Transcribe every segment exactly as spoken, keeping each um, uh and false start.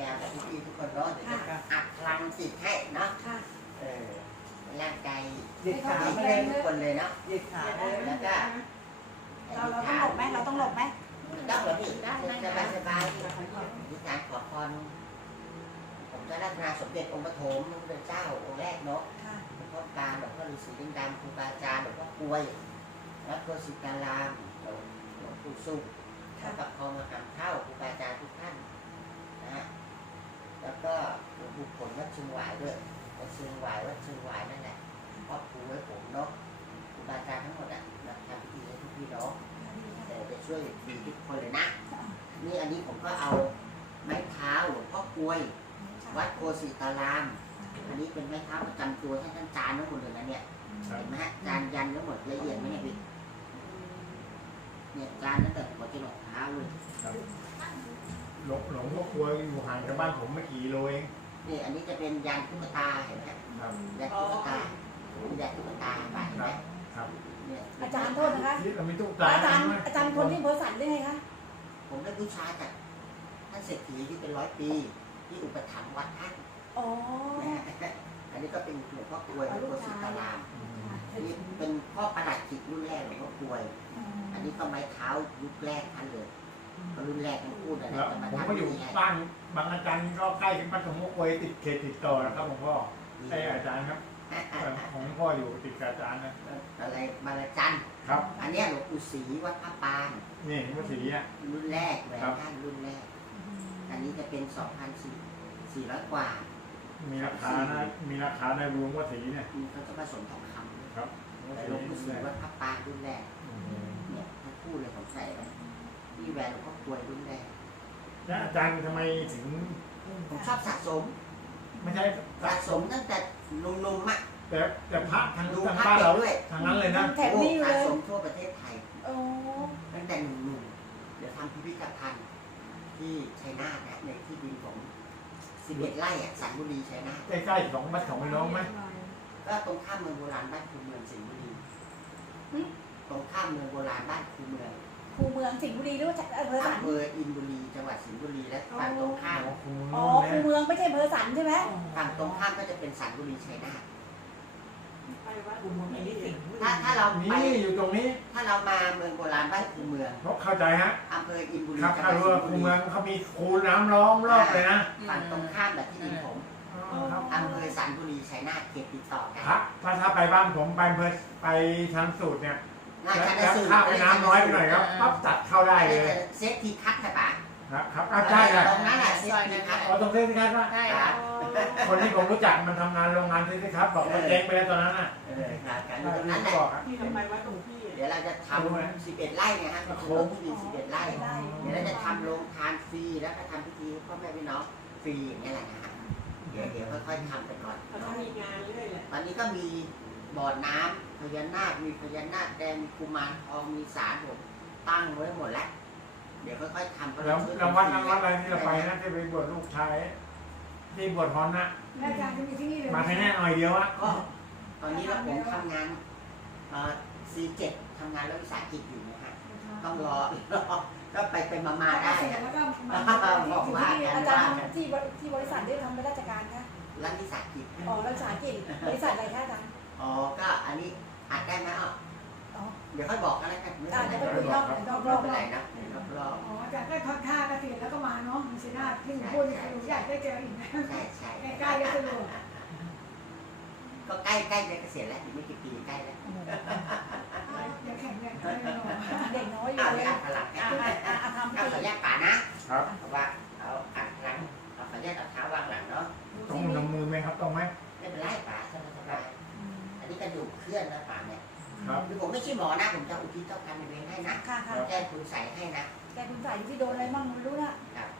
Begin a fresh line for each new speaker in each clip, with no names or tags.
มวกับพี่ๆทุกคนเนาะเดี๋ยวจะอัดพลังจิตให้เนาะเออร่างกาย
เด็กขา
ไม่
ไม่
ได้
ได้
ทุกคนเลยเนาะ
เด็กขา
แล้วก็
เราเราต้องหลบไหมเราต้องหลบไหม
ต้องเหรอพี่สบายสบายที่การขอพรผมจะรัตนาสมเด็จองค์ปฐมพระพุทธเจ้าองค์แรกเนาะหลวงพ่อการหลวงพ่อฤาษีลิงดำครูบาอาจารย์หลวงพ่อกล้วยแล้วก็สิการามหลวงปู่สุขแล้วก็คองมาหามเข้าครูบาอาจารย์ทุกท่านนะฮะแล้วก็หลวงปู่ผลวัดเชียงหวายด้วยวัดเชียงหวายวัดเชียงหวายนั่นแหละครอบครูไว้ผมเนาะครูบาอาจารย์ทั้งหมดอ่ะนะทำพิธีให้ทุกพี่น้องแต่จะช่วยดีทุกคนเลยนะนี่อันนี้ผมก็เอาไม้เท้าหลวงพ่อกล้วยวัดโคสิตารามอันนี้เป็นไม้เท้าประจำตัวท่านท่านจานทั้งหมดเลยนะเนี่ยเห็นไหมฮะจานยันทั้งหมดละเอียดไหมเนี่ยพี่เนี่ยจานตั้งแต่หัวจรดเท้าเลย
หลงหลงพ่อกลัวอยู่ห่างจากบ้านผมไม่กี่กิโลเอง
นี่อันนี้จะเป็นยันตุ๊กตาเห็นไหม
ครับ
ยันตุ๊กตายันตุ๊กตาไปเห็นไหม
ครับ
เนี่ย
อาจารย์โทษนะคะ
นี่เรามีตุ๊กตา
อาจารย์อาจารย์คนที่อำเภอสันได้ไงคะ
ผมได้บูชาจากท่านเศรษฐีที่เป็นร้อยปีที่อุปถัมภ์วัดท่าน
อ๋อ
อันนี้ก็เป็นหลวงพ่อกลวยหลวงพ่อสิตารามนี่เป็นพ่อประหลัดขิกรุ่นแรกหลวงพ่อกลวย อันนี้ก็ไม้เท้ายุคแรกท่านเลยก็รุ่นแรกท่านพูดอะไร
แล้ว
จะมา
ผม
ทำ
ก็อยู่
ยังไง
บ้านบางอาจารย์ก็ใกล้กับบ้านของพ่อกลัวติดเขตติดต่อนะครับหลวงพ่อใช่อาจารย์ครับของพ่ออยู่ติดกับอาจารย์นะ
อะไรมาละจัน
ครับ
อันนี้หลวงปู่ศรีวัดพระปาง
นี่พระศรีอ่ะ
รุ่นแรกเลยท่านรุ่นแรก อันนี้จะเป็น สองพันสี่ร้อย กว่า
มีราคานะมีราคาในรวมพระศรีเนี่ย
เขาจะผสมทองคำ
ครับ
แต่หลวงปู่ศรีวัดพระปางรุ่นแรกเนี่ยทั้งคู่เลยผมใส่ไปนี่แหวนหลวงพ่อกลวยรุ่นแรก
แล้วอาจารย์ทำไมถึง
ผมชอบสะสม
ไม่ใช่
สะสมตั้งแต่หนุ่มๆอ่ะ
แต่แต่พระทาง
ดู
ทาง
พระ
บ้าน
เด็
เรา
กด้วย
ทางนั้นเลยนะ
แถบนี้อยู่
สะ
เลย
สมทั่วประเทศไทย
โอ้
ตั้งแต่หนุ่มๆเดี๋ยวทำพิพิธภัณฑ์ที่ชัยนาทนะในที่ดินของสิบเอ็ดไร่อ่ะสันบุรีชัยนาท
ใกล้ๆสองบ้านของพี่น้องไหม
ก็ตรงข้ามเมืองโบราณบ้านคูเมืองสิงห์บุรีตรงข้ามเมืองโบราณบ้านคูเมือง
ครูเมืองสิงห์บุรีหรือว่าอำเภอสัน
อำเภออินบุรีจังหวัดสิงห์บุรีและฝั่งตรงข้าม
อ๋อครูเมืองไม่ใช่อำเภอสันใช่ไหม
ฝั่งตรงข้ามก็จะเป็นสันบุรีชัยนาท
กูมึงไม่ได้เอง
ถ้าถ้าเราไป
นี่อยู่ตรงนี้
ถ้าเรามาเมืองโบราณบ้านคูเมือง
เพราะเข้าใจฮะ
อำเภออินบุรี
ครับ
จังห
ถ้า
วัด
รู้
สิ
ว่าง
ห์บุ
คู
รี
เมืองเขามีคูน้ำล้อมรอบเลยนะ
ฝั่งตรงข้ามแบบที่ดินผม
ครับ
อำเภอสันบุรีชัยนาทเขตติดต่อกัน
พระถ้าถ้าไปบ้านผมไปอำเภอไปทางสูตรเนี่ย
น่า
แล้ว
จะ
แล้ว
สูตร
ข้ามไปน้ำน้อยไปหน่อยครับปั๊บตัดเข้าได้เลย
เซฟทีคัทใช่ปะ
ครับครับอ่ะใช่แหละ
ตรงนั้นแหละเซฟทีคัท
อ๋อตรงเส้นที่คัดว่า
ใช่ครับ
คนที่ผมรู้จักมันทำงานโรงงานเส้นที่คัดบอกว่าเจ๊งไปแล้วตอนนั้นน่ะ
เออครับกันตรงนั้นแหละ
บอกครับ
พี่ทำไมวะตรงพี่
เดี๋ยวเราจะทำสิบเอ็ดไร่ไงฮะเป็นโค้งที่ดินสิบเอ็ดไร่ เดี๋ยวเราจะทำโรงทานฟรีแล้วก็ทำพิธีพ่อแม่พี่น้องฟรีอย่างนี้แหละนะฮะเดี๋ยวเดี๋ยวค่อยๆทำไปก่อน
เขาต้องมีงานเรื่อยแหละ
ตอนนี้ก็มีบ่อน้ำพญานาคมีพญานาคแดงมีกุมารทองมีสารผมตั้งไว้หมดแล้ว เดี๋ยวค่อยๆทำ
แล้วรางวัลรางวัลอะไรที่เราไปนะที่ไปบวชลูกชายที่บวชฮอนนะ
อาจารย์จะมีที่นี่เลย
มาแค่แน่หน่อยเดียวอะ
ก็ตอนนี้เราผมทำงานเอ่อ ซี เจ็ด ทำงานรัฐวิสาหกิจอยู่นะฮะต้องรอรอก็ไปไปมาๆได้อะ
แล้วก็มาอาจารย์ที่ที่บริษัทได้ทำเป็นราชการคะ
รัฐวิสาหกิจ
อ๋อรัฐวิสาหกิจบริษัทอะไรคะอาจารย์
อ๋อก็อันนี้อัดได้ไหมอ่ะ
อ๋อ
เดี๋ยวค่อยบอกกันแล้วกันไม่
อ่า
เป็นไร
เดี๋ยวไปคุยรอบรอบร
ไม่
อบ
เป็น
ร
ไร
อบ
นะรอบรอบ
อ๋อจากได้ทอดค่าเกษียณแล้วก็มาเนาะมีชนาที่หนูพูดเนี่ยหนูอยากได้เจออีกนะ
ใช่ใช่
ใกล้ๆก็สะดวก
ก็ใกล้ใกล้จะเกษียณแล้วอีกไม่กี่ปีใกล้แล้ว
ยังแข็งแรงได้เนาะ
เด็กน้อยอ
เอา
ยู่
ไป
เลย
อัดพลัง
อ่าอ่าอ่าทำ
เอาขอ
สิ
แยกป่านะครับ เพราะว่าเอาอัดหลังเอาขอแยกเอาเท้าวางหลังเนาะ
ตรงนำมือไหมครับตรงไหม
ไม่เป็นไรป่าสบายสบายอันนี้กระดูกเคลื่อนนะป่าเนี่ย
ครับ
คือผมไม่ใช่หมอนะผมจะอุทิศเจ้ากรรมนายเวรให้นะ
ค่ะค่ะ
แก้คุณใส่ให้นะ
แกคุณใส่ที่โดนอะไรบ้างไม่รู้นะ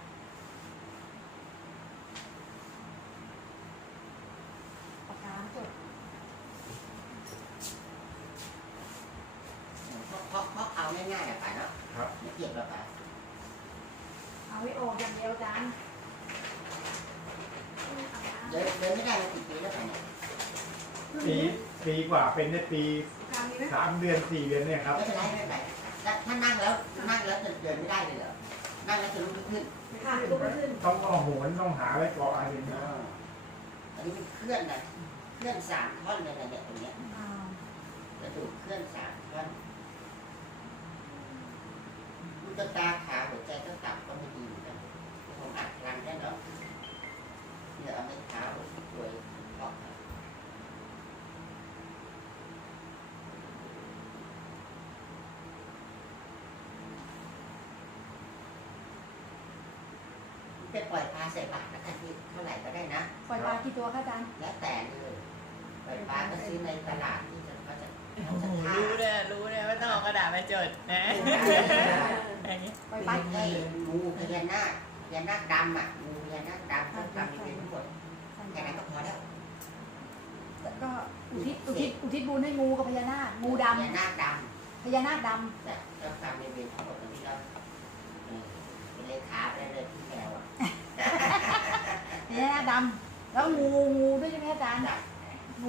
ปากกาจด
เพราะเพราะเพราะเอาง่ายๆอะป่าเนาะ
ครับ
ไม่เกี่ยวกับป่า
เอาไว้ออกอย่างเดียวจาน
เดินเดินไม่ได้มากี่ปีแล้วป่าเนี่ย
ปีปีกว่าเป็นได้ปี
การนี้นะ
สามเดือนสี่เดือนเนี่ยครับ
ไม่เป็นไรไม่เป็นไรถ้าถ้านั่งแล้วนั่งแล้วเดินไม่ได้เลยเหรอนั่งแล้วจะลุกไม่ขึ้น
ค่ะลุกไม่ขึ้น
ต้องเอาโหนต้องหาอะไรเกาะอะไรอย่างเงี้ย
อันนี้เป็นเคลื่อนนะเคลื่อนสามท่อนเลยนะเนี่ยตรงเนี้ย
อ่าก
ระดูกเคลื่อนสามท่อนลูกตาขาหัวใจก็ตับก็ไม่ดีเหมือนกันผมอัดรันได้เนาะเนี่ยเอาไม้เท้าป่วยออกไปปล่อยปลาใส่บาตรนะคะที่เท่าไหร่ก็ได้นะ
ปล่อยปลากี่ตัวคะอาจารย์
แล้วแต่เลยปล่อยปลาก็ซื้อในตลาดที่จะเขาจะเขาจะฆ่า
รู้เลยรู้เลยว่าต้องเอากระดาษมาจดนะอย่างนี้
ปล่อยปลา
ให้งูพญานาคพญานาคดำอ่ะงูพญานาคดำเครื่องดำมีเป็นทั้งหมดแค่นั้นก็พอแล้ว
แล้วก็อุทิศอุทิศอุทิศบุญให้งูกับพญานาคงูด
พญานาคด
ำพญานาคด
ำแต่เจ้ากรรมในเวรทั้งหมดที่เราเป็นเลขาไปเลยพี่แมวอ่ะ
ำพญานาคดำแล้วงูงูด้วยใช่ไหมอาจารย์
จับ
งู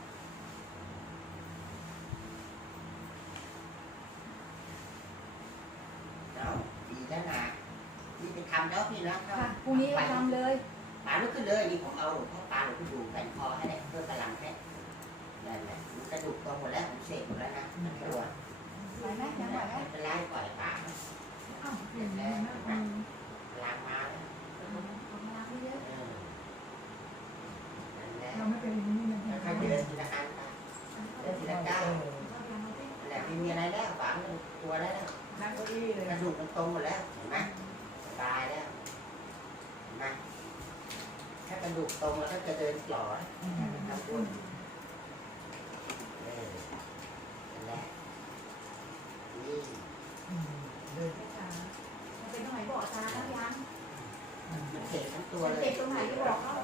แล้วดีแล้วนะนี่ไปทำแล้วพี่นะ
ค่ะพรุ่งนี้ก็ทำเลย
ปลาลุกขึ้นเลยนี่ผมเอาหลวงพ่อปลาหลวงพ่อดูแผ่นคอให้เนี่ยเพื่อกำลังให้นั่นแหละกระดูกตรงหมดแล้วผมเสกหมดแล้วนะมันตัว
ไหวไหมยังไหวไหม
ไม่เป็นไรปล่อยปลา
อ้าวอย่างนี้นะอืม
ล้างมาแล้ว
เอามาล้างเยอะ
เออนั่นแหละ
เราไม่เป็นอย่างนี้นะ
แล้วค่อยเดินทีละอันไปเดินทีละก้าวนั่นแหละไม่มีอะไรแล้วฝังตัวแล้ว
นั่งเก้าอี้เลย
กระดูกมันตรงหมดแล้วเห็นไหมสบายแล้วเห็นไหมถ้ากระดูกตรงแล้วก็จะเดินหล่อทำบุญเออนั่นแหละนี่
ๆช้าๆมันเป็นตรงไหนบอกอาจารย์นะยัง
มันเสกทั้งตัว
มัน
เลย
เจ็บตรงไหนก็บอกเขา